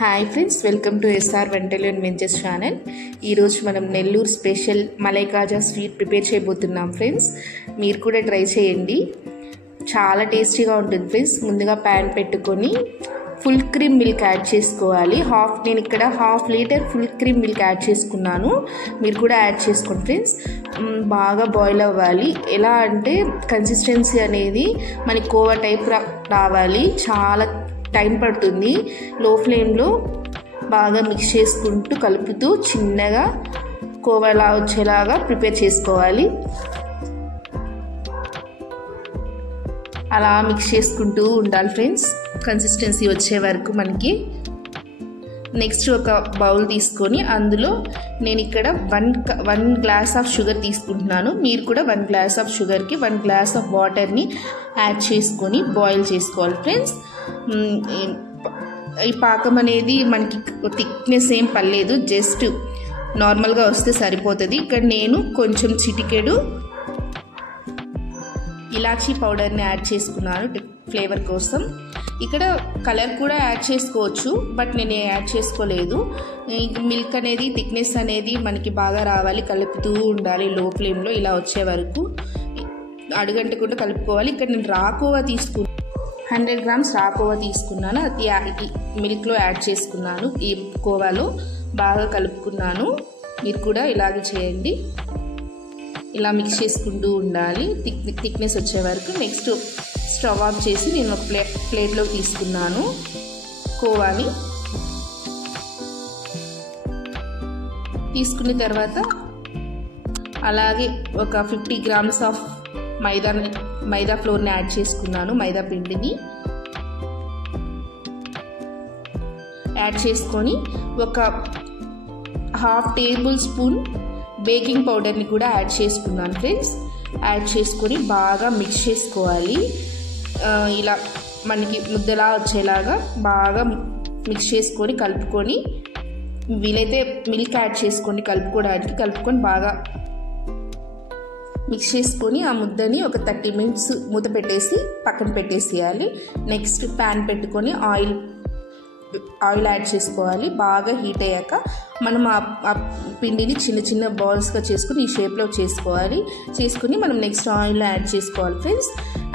Hi friends, welcome to SR వెంటల్ and ventures channel. ఈరోజు మనం Nellore special malai kaja sweet prepare చేయబోతున్నాం ఫ్రెండ్స్. మీరు కూడా ట్రై చేయండి, చాలా టేస్టీగా ఉంటుంది ఫ్రెండ్స్. ముందుగా ప్యాన్ పెట్టుకొని ఫుల్ క్రీమ్ మిల్క్ యాడ్ చేసుకోవాలి. నేను ఇక్కడ half litre full cream milk add చేసుకున్నాను, మీరు కూడా యాడ్ చేసుకోండి ఫ్రెండ్స్. బాగా బాయిల్ అవ్వాలి. ఎలా అంటే కన్సిస్టెన్సీ అనేది మనకి కోవా టైప్ రావాలి, చాలా టైం పడుతుంది. లో ఫ్లేమ్లో బాగా మిక్స్ చేసుకుంటూ కలుపుతూ చిన్నగా కోవాలా వచ్చేలాగా ప్రిపేర్ చేసుకోవాలి. అలా మిక్స్ చేసుకుంటూ ఉండాలి ఫ్రెండ్స్, కన్సిస్టెన్సీ వచ్చే వరకు మనకి. నెక్స్ట్ ఒక బౌల్ తీసుకొని అందులో నేను ఇక్కడ వన్ గ్లాస్ ఆఫ్ షుగర్ తీసుకుంటున్నాను. మీరు కూడా 1 గ్లాస్ ఆఫ్ షుగర్కి 1 గ్లాస్ ఆఫ్ వాటర్ని యాడ్ చేసుకొని బాయిల్ చేసుకోవాలి ఫ్రెండ్స్. ఈ పాకం అనేది మనకి థిక్నెస్ ఏం పర్లేదు, జస్ట్ నార్మల్గా వస్తే సరిపోతుంది. ఇక్కడ నేను కొంచెం చిటికెడు ఇలాచీ పౌడర్ని యాడ్ చేసుకున్నాను ఫ్లేవర్ కోసం. ఇక్కడ కలర్ కూడా యాడ్ చేసుకోవచ్చు, బట్ నేను యాడ్ చేసుకోలేదు. మిల్క్ అనేది థిక్నెస్ అనేది మనకి బాగా రావాలి, కలుపుతూ ఉండాలి లో ఫ్లేమ్లో. ఇలా వచ్చే వరకు అడుగంటకుండా కలుపుకోవాలి. ఇక్కడ నేను రాకోవా 100 గ్రామ్స్ రాకోవా తీసుకున్నాను, అది మిల్క్లో యాడ్ చేసుకున్నాను. ఈ కోవాలో బాగా కలుపుకున్నాను. మీరు కూడా ఇలాగే చేయండి, ఇలా మిక్స్ చేసుకుంటూ ఉండాలి థిక్నెస్ వచ్చే వరకు. నెక్స్ట్ స్టవ్ ఆఫ్ చేసి నేను ఒక ప్లేట్లో తీసుకున్నాను కోవాని. తీసుకున్న తర్వాత అలాగే ఒక 50 గ్రామ్స్ ఆఫ్ మైదా ఫ్లోర్ని యాడ్ చేసుకున్నాను. మైదా పిండిని యాడ్ చేసుకొని ఒక ½ టేబుల్ స్పూన్ బేకింగ్ పౌడర్ని కూడా యాడ్ చేసుకున్నాను ఫ్రెండ్స్. యాడ్ చేసుకొని బాగా మిక్స్ చేసుకోవాలి. ఇలా మనకి ముద్దలా వచ్చేలాగా బాగా మిక్స్ చేసుకొని కలుపుకొని, వీలైతే మిల్క్ యాడ్ చేసుకోండి కలుపుకొని బాగా మిక్స్ చేసుకొని ఆ ముద్దని ఒక 30 మినిట్స్ మూత పెట్టేసి పక్కన పెట్టేసేయాలి. నెక్స్ట్ ప్యాన్ పెట్టుకొని ఆయిల్ యాడ్ చేసుకోవాలి. బాగా హీట్ అయ్యాక మనం ఆ పిండిని చిన్న చిన్న బాల్స్గా చేసుకుని ఈ షేప్లో చేసుకుని మనం నెక్స్ట్ ఆయిల్ యాడ్ చేసుకోవాలి ఫ్రెండ్స్.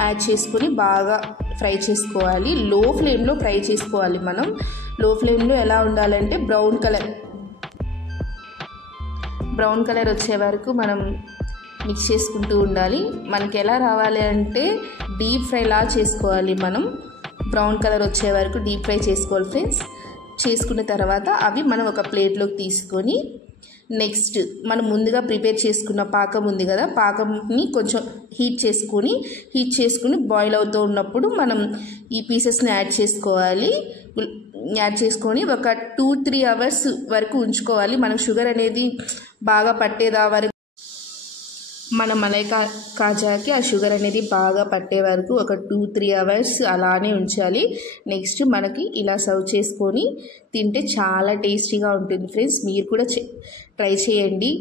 యాడ్ చేసుకొని బాగా ఫ్రై చేసుకోవాలి. లో ఫ్లేమ్లో ఫ్రై చేసుకోవాలి. మనం లో ఫ్లేమ్లో ఎలా ఉండాలంటే బ్రౌన్ కలర్ వచ్చే వరకు మనం మిక్స్ చేసుకుంటూ ఉండాలి. మనకి ఎలా రావాలి అంటే డీప్ ఫ్రైలా చేసుకోవాలి. మనం బ్రౌన్ కలర్ వచ్చే వరకు డీప్ ఫ్రై చేసుకోవాలి ఫ్రెండ్స్. చేసుకున్న తర్వాత అవి మనం ఒక ప్లేట్లోకి తీసుకొని, నెక్స్ట్ మనం ముందుగా ప్రిపేర్ చేసుకున్న పాకం ఉంది కదా, పాకంని కొంచెం హీట్ చేసుకుని బాయిల్ అవుతూ ఉన్నప్పుడు మనం ఈ పీసెస్ని యాడ్ చేసుకోవాలి. యాడ్ చేసుకొని ఒక 2-3 అవర్స్ వరకు ఉంచుకోవాలి. మనకు షుగర్ అనేది బాగా పట్టేదా వరకు, మన మలై కాజాకి ఆ షుగర్ అనేది బాగా పట్టే వరకు ఒక 2-3 అవర్స్ అలానే ఉంచాలి. నెక్స్ట్ మనకి ఇలా సర్వ్ చేసుకొని తింటే చాలా టేస్టీగా ఉంటుంది ఫ్రెండ్స్. మీరు కూడా ట్రై చేయండి.